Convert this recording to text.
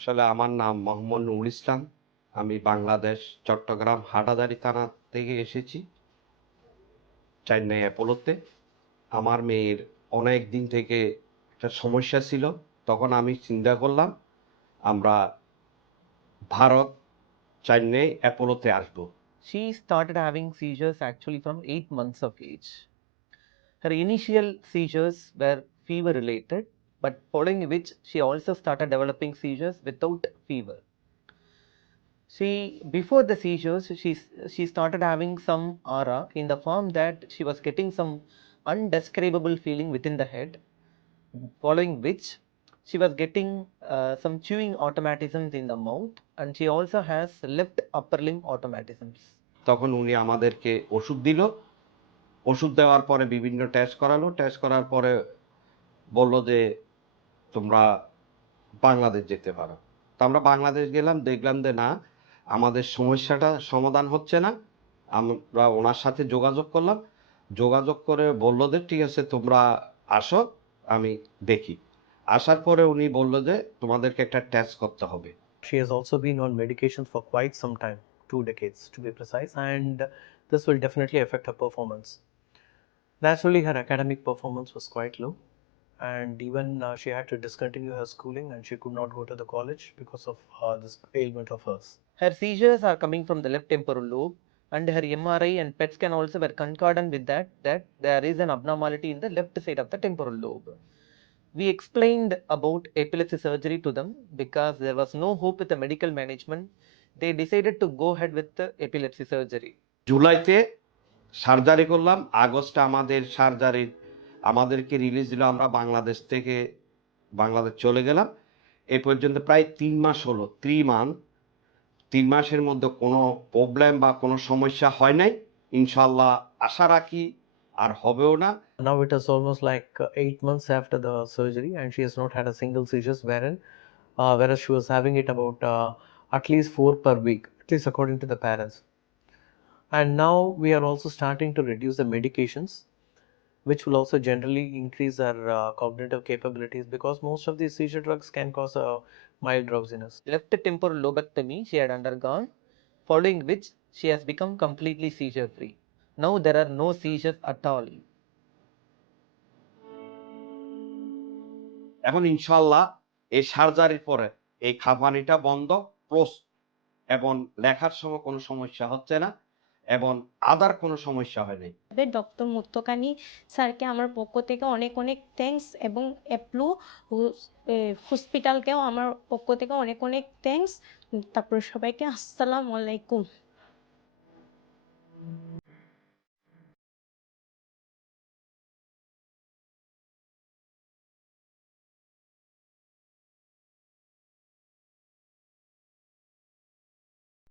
আসলে আমার নাম মোহাম্মদ নুরুল ইসলাম। আমি বাংলাদেশ চট্টগ্রাম হাটাজারি থানা থেকে এসেছি চেন্নাই অ্যাপোলোতে। আমার মেয়ের অনেক দিন থেকে একটা সমস্যা ছিল। তখন আমি চিন্তা করলাম আমরা ভারত চেন্নাই অ্যাপোলোতে আসবো। She started having seizures actually from 8 months of age. Her initial seizures were fever related, but following which she also started developing seizures without fever. Before the seizures, she started having some aura in the form that she was getting some undescribable feeling within the head, following which she was getting some chewing automatisms in the mouth, and she also has left upper limb automatisms. তখন উনি আমাদেরকে ওষুধ দিল। ওষুধ দেওয়ার পরে বিভিন্ন টেস্ট করালো। টেস্ট করার পরে বলল যে, "তোমরা বাংলাদেশ যেতে পারো।" তো আমরা বাংলাদেশ গেলাম, দেখলাম যে না, আমাদের সমস্যাটা সমাধান হচ্ছে না। আমরা ওনার সাথে যোগাযোগ করলাম। যোগাযোগ করে বলল যে, "ঠিক আছে তোমরা আসো, আমি দেখি।" আসার পরে উনি বলল যে, "তোমাদেরকে একটা টেস্ট করতে হবে।" She has also been on medications for quite some time, 2 decades to be precise, and this will definitely affect her performance. Naturally, her academic performance was quite low, and even she had to discontinue her schooling and she could not go to the college because of this ailment of hers. Her seizures are coming from the left temporal lobe, and her MRI and PET scan also were concordant with that there is an abnormality in the left side of the temporal lobe. We explained about epilepsy surgery to them because there was no hope with the medical management. They decided to go ahead with the epilepsy surgery. জুলাইতে সার্জারি করলাম। আগস্টে আমাদের আমাদেরকে রিলিজ দিল। আমরা বাংলাদেশ চলে গেলাম। এ পর্যন্ত প্রায় ৩ মাস হলো। 3 মান্থ ৩ মাসের মধ্যে কোনো প্রবলেম বা কোনো সমস্যা হয় নাই। ইনশাআল্লাহ আশা রাখি আর হবেও না। Now it is almost like 8 months after the surgery, and she has not had a single seizure, whereas she was having it about at least 4 per week, at least according to the parents. And now we are also starting to reduce the medications, which will also generally increase our cognitive capabilities, because most of these seizure drugs can cause a mild drowsiness. Left temporal lobectomy she had undergone, following which she has become completely seizure free. Now there are no seizures at all. এখন ইনশাআল্লাহ এই সার্জারির পরে এই খাপানিটা বন্ধ, প্লাস এবং লেখার সময় কোনো সমস্যা হচ্ছে না এবং আদার কোনো সমস্যা হয় নাই। ডক্টর মুত্তকানি স্যারকে আমার পক্ষ থেকে অনেক অনেক থ্যাঙ্কস, এবং অ্যাপ্লু হসপিটালকেও আমার পক্ষ থেকে অনেক অনেক থ্যাঙ্কস। তারপরে সবাইকে আসসালামু আলাইকুম।